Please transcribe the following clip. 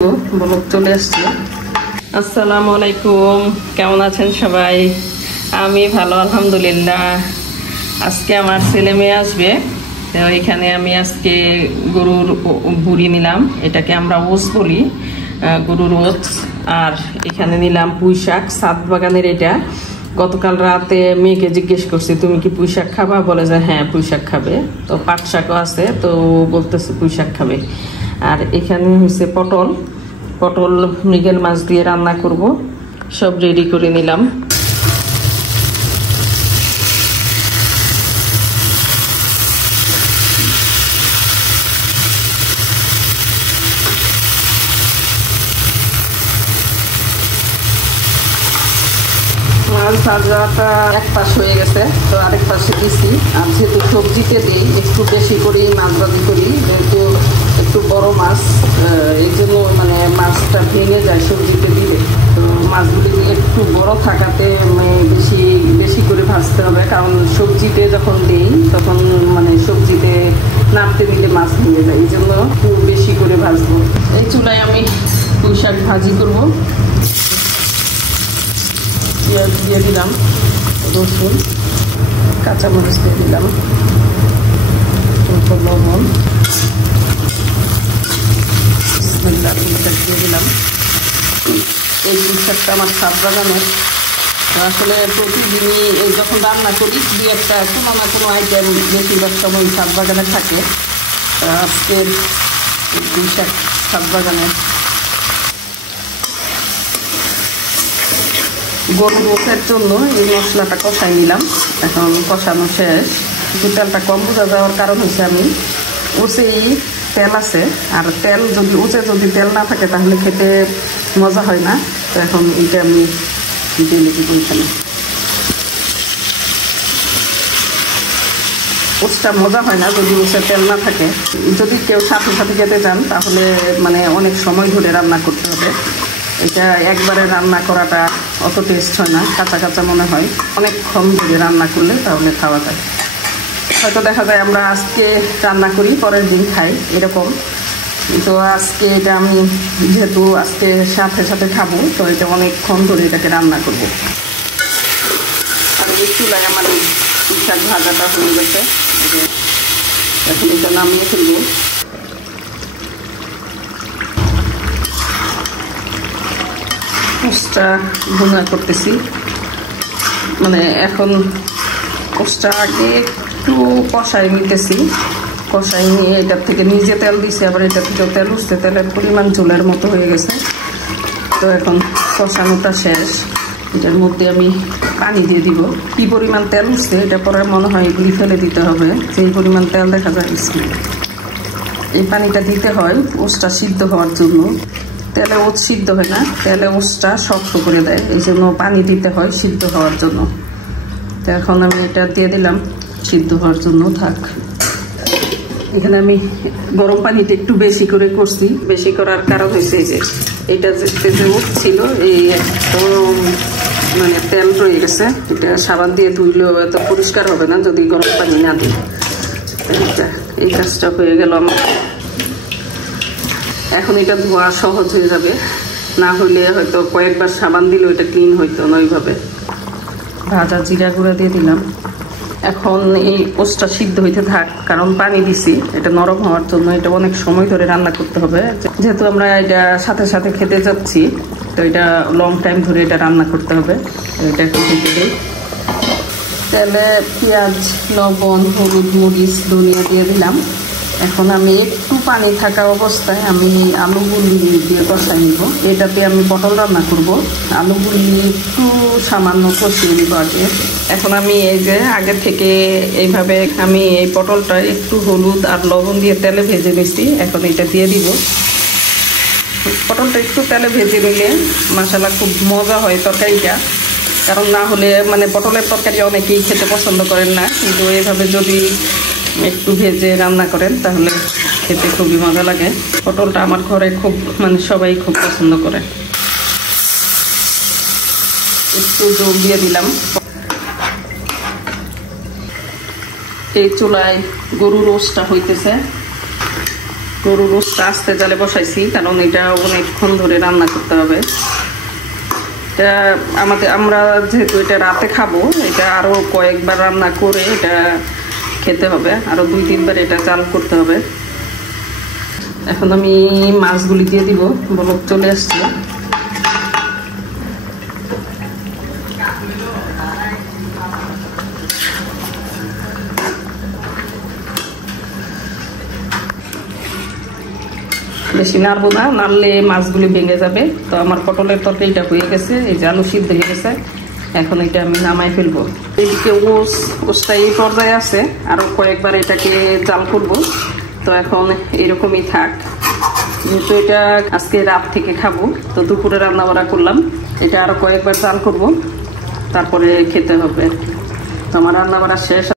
Blog চলে আসছে। আসসালামু আলাইকুম, কেমন আছেন সবাই? আমি ভালো আলহামদুলিল্লাহ। আজকে আমার ছেলে মেয়ে আসবে, তো এখানে আমি আজকে গরুর বুড়ি নিলাম, এটাকে আমরা ওস বলি, গরুর ওস। আর এখানে নিলাম পুঁই শাক, সাত বাগানের। এটা গতকাল রাতে মেয়েকে জিজ্ঞেস করছি তুমি কি পুঁই শাক খাবা, বলে যে হ্যাঁ পুঁই শাক খাবে। তো পাট শাকও আছে, তো বলতেছে পুঁই শাক খাবে। আর এখানে হচ্ছে পটল, পটল মৃগেল মাছ দিয়ে রান্না করব, সব রেডি করে নিলাম। মাছ ভাজাটা এক পাশ হয়ে গেছে, তো আরেক পাশে দিছি। আর যেহেতু সবজিতে দিই একটু বেশি করেই মাছ ভাজি করি, যেহেতু একটু বড় মাছ, এই জন্য মানে মাছটা ভেঙে যায় সবজিতে দিলে। তো মাছগুলি একটু বড় থাকাতে বেশি বেশি করে ভাজতে হবে, কারণ সবজিতে যখন দিই তখন মানে সবজিতে নাড়তে দিলে মাছ ভেঙে যায়, এই জন্য একটু বেশি করে ভাজবো। এই চুলায় আমি পুঁই শাক ভাজি করবো। পেঁয়াজ দিয়ে দিলাম, রসুন, কাঁচামরিচ দিয়ে দিলাম, লবণ, দিয়ে দিলাম। এই পুঁই শাকটা আমার সাত বাগানের। আসলে প্রতিদিনই যখন রান্না করি দু একটা কোনো না কোনো আইটেম বেশিরভাগ সময় সাত বাগানে থাকে। আজকের পুঁই শাক সাত বাগানের। গরুর ওসের জন্য এই মশলাটা কষাই নিলাম, এখন কষানো শেষ। কিন্তু তেলটা কম বোঝা যাওয়ার কারণ হচ্ছে আমি ওসেই তেল আছে, আর তেল যদি ওসে যদি তেল না থাকে তাহলে খেতে মজা হয় না। তো এখন এইটা আমি দিয়ে নেব এখানে। ওসটা মজা হয় না যদি ওসে তেল না থাকে। যদি কেউ সাথে সাথে খেতে চান তাহলে মানে অনেক সময় ধরে রান্না করতে হবে। এটা একবারে রান্না করাটা অত টেস্ট হয় না, কাঁচা কাঁচা মনে হয়। অনেকক্ষণ ধরে রান্না করলে তাহলে খাওয়া যায়। হয়তো দেখা যায় আমরা আজকে রান্না করি পরের দিন খাই এরকম। তো আজকে এটা আমি যেহেতু আজকে সাথে সাথে খাবো, তো এটা অনেকক্ষণ ধরে এটাকে রান্না করব। আর এই চুলায় আমার পুঁই শাক ভাজাটা হয়ে গেছে, এখন এটা নামিয়ে ফেলবো। ওসটা ভুনা করতেছি, মানে এখন ওসটা আগে একটু কষাই নিতেছি। কষাই নিয়ে এটার থেকে নিজে তেল দিছি, আবার এটা থেকেও তেল উঠছে, তেলের পরিমাণ ঝোলের মতো হয়ে গেছে। তো এখন কষানোটা শেষ, এটার মধ্যে আমি পানি দিয়ে দিব। কি পরিমাণ তেল উঠছে এটা পরে মনে হয় এগুলি ফেলে দিতে হবে, সেই পরিমাণ তেল দেখা যায়। এই পানিটা দিতে হয় ওসটা সিদ্ধ হওয়ার জন্য। তেলে ওস সিদ্ধ হয় না, তেলে ওসটা শক্ত করে দেয়, এই জন্য পানি দিতে হয় সিদ্ধ হওয়ার জন্য। তো এখন আমি এটা দিয়ে দিলাম সিদ্ধ হওয়ার জন্য থাক। এখানে আমি গরম পানিতে একটু বেশি করে করছি, বেশি করার কারণ হয়েছে যে এটা যে উঠছিল এই একদম মানে তেল রয়ে গেছে। এটা সাবান দিয়ে ধুইলেও এত পরিষ্কার হবে না যদি গরম পানি না দিই। এই কাজটা হয়ে গেল আমার। এখন এটা ধোয়া সহজ হয়ে যাবে, না হলে হয়তো কয়েকবার সাবান দিলে ওইটা ক্লিন হইতো না ওইভাবে। ভাজা জিরা গুঁড়া দিয়ে দিলাম। এখন এই ওসটা সিদ্ধ হইতে থাক, কারণ পানি দিছি এটা নরম হওয়ার জন্য। এটা অনেক সময় ধরে রান্না করতে হবে, যেহেতু আমরা এটা সাথে সাথে খেতে যাচ্ছি, তো এটা লং টাইম ধরে এটা রান্না করতে হবে। এটা একটু ঢেকে দিই। তেলে পেঁয়াজ, লবণ, হলুদ, মরিচ, ধনিয়া দিয়ে দিলাম। এখন আমি একটু পানি থাকা অবস্থায় আমি আলুগুলি দিয়ে কষাই নিব। এটাতে আমি পটল রান্না করব। আলুগুলি একটু সামান্য কষিয়ে নিব আগে। এখন আমি এই যে আগে থেকে এইভাবে আমি এই পটলটা একটু হলুদ আর লবণ দিয়ে তেলে ভেজে নিচ্ছি, এখন এটা দিয়ে দিব। পটলটা একটু তেলে ভেজে নিলে মাশাআল্লাহ খুব মজা হয় তরকারিটা, কারণ না হলে মানে পটলের তরকারি অনেকেই খেতে পছন্দ করেন না, কিন্তু এইভাবে যদি একটু ভেজে রান্না করেন তাহলে খেতে খুবই মজা লাগে। পটলটা আমার ঘরে খুব মানে সবাই খুব পছন্দ করে। একটু জল দিয়ে দিলাম। এই চুলায় গরুর রোস্টটা হইতেছে, গরুর রোস্টটা আস্তে জালে বসাইছি, কারণ এটা অনেকক্ষণ ধরে রান্না করতে হবে। এটা আমরা যেহেতু এটা রাতে খাবো, এটা আরো কয়েকবার রান্না করে এটা খেতে হবে, আরো 2-3 বার এটা চাল করতে হবে। এখন আমি মাছগুলি দিয়ে দিব, বলক চলে আসছে। বেশি নাড়বো না, নাড়লে মাছগুলি ভেঙে যাবে। তো আমার পটলের তরকারিটা হয়ে গেছে, এই যে আলু সিদ্ধ হয়ে গেছে, এখন এটা আমি নামাই ফেলবো। এদিকে ওসটা এই পর্যায়ে আছে, আরো কয়েকবার এটাকে জাল করব। তো এখন এরকমই থাক, যেহেতু এটা আজকে রাত থেকে খাবো, তো দুপুরে রান্না বান্না করলাম, এটা আরো কয়েকবার জাল করব, তারপরে খেতে হবে। তো আমার রান্না বান্না শেষ।